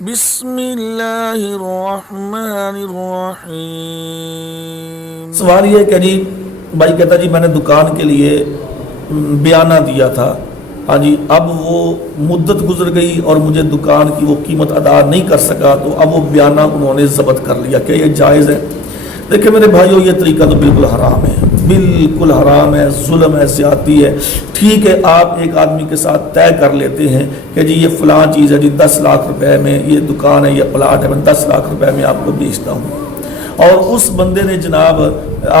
بسم اللہ الرحمن الرحیم۔ سوال یہ کہ جی بھائی کہتا جی میں نے دکان کے لیے بیعانہ دیا تھا، ہاں جی اب وہ مدت گزر گئی اور مجھے دکان کی وہ قیمت ادا نہیں کر سکا، تو اب وہ بیعانہ انہوں نے ضبط کر لیا، کیا یہ جائز ہے؟ دیکھیں میرے بھائیو، یہ طریقہ تو بالکل حرام ہے، بالکل حرام ہے، ظلم ہے، زیادتی ہے۔ ٹھیک ہے آپ ایک آدمی کے ساتھ طے کر لیتے ہیں کہ جی یہ فلاں چیز ہے، جی 10 لاکھ روپے میں یہ دکان ہے، یہ پلاٹ ہے، میں 10 لاکھ روپے میں آپ کو بیچتا ہوں، اور اس بندے نے جناب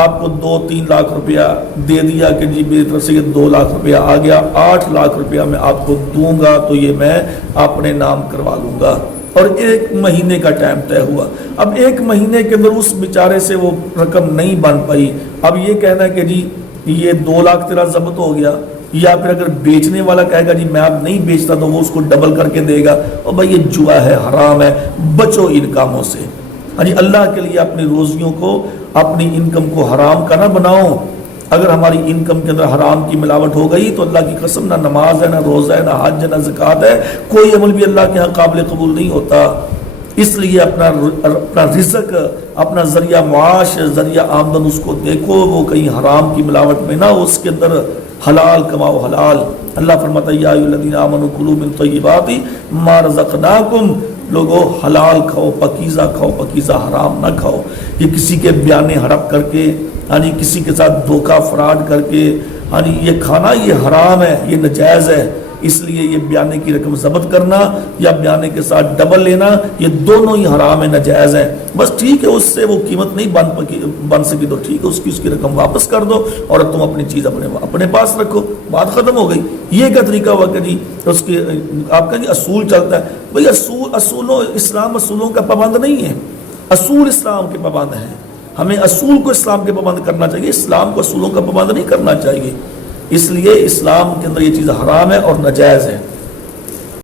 آپ کو 2-3 لاکھ روپیہ دے دیا کہ جی میری طرف سے یہ 2 لاکھ روپیہ آ گیا، 8 لاکھ روپیہ میں آپ کو دوں گا تو یہ میں اپنے نام کروا لوں گا، اور 1 مہینے کا ٹائم طے ہوا۔ اب 1 مہینے کے اندر اس بیچارے سے وہ رقم نہیں بن پائی، اب یہ کہنا ہے کہ جی یہ 2 لاکھ تیرا ضبط ہو گیا، یا پھر اگر بیچنے والا کہے گا جی میں اب نہیں بیچتا تو وہ اس کو ڈبل کر کے دے گا، اور بھائی یہ جوا ہے، حرام ہے، بچو ان کاموں سے۔ ہاں جی اللہ کے لیے اپنی روزیوں کو، اپنی انکم کو حرام کا نہ بناؤ۔ اگر ہماری انکم کے اندر حرام کی ملاوٹ ہو گئی تو اللہ کی قسم نہ نماز ہے، نہ روزہ ہے، نہ حج ہے، نہ زکوٰۃ ہے، کوئی عمل بھی اللہ کے ہاں قابل قبول نہیں ہوتا۔ اس لیے اپنا رزق، اپنا ذریعہ معاش، ذریعہ آمدن اس کو دیکھو، وہ کہیں حرام کی ملاوٹ میں نہ، اس کے اندر حلال کماؤ، حلال۔ اللہ فرماتا ہے یا ایھا الذین آمنوا کلوا من طیبات ما رزقناکم، لوگوں حلال کھاؤ، پاکیزہ کھاؤ، پاکیزہ حرام نہ کھاؤ۔ یہ کسی کے بیانے ہڑپ کر کے، ہاں جی کسی کے ساتھ دھوکہ فراڈ کر کے، ہاں جی یہ کھانا یہ حرام ہے، یہ ناجائز ہے۔ اس لیے یہ بیانے کی رقم ضبط کرنا یا بیانے کے ساتھ ڈبل لینا، یہ دونوں ہی حرام ہے، ناجائز ہے۔ بس ٹھیک ہے اس سے وہ قیمت نہیں بن سکی تو ٹھیک ہے، اس کی رقم واپس کر دو اور تم اپنی چیز اپنے پاس رکھو، بات ختم ہو گئی۔ یہ کیا طریقہ ہوا کہ جی اس کے آپ کا جی اصول چلتا ہے؟ بھئی اصولوں، اسلام اصولوں کا پابند نہیں ہے، اصول اسلام کے پابند ہیں۔ ہمیں اصول کو اسلام کے پابند کرنا چاہیے، اسلام کو اصولوں کا پابند نہیں کرنا چاہیے۔ اس لیے اسلام کے اندر یہ چیز حرام ہے اور ناجائز ہے۔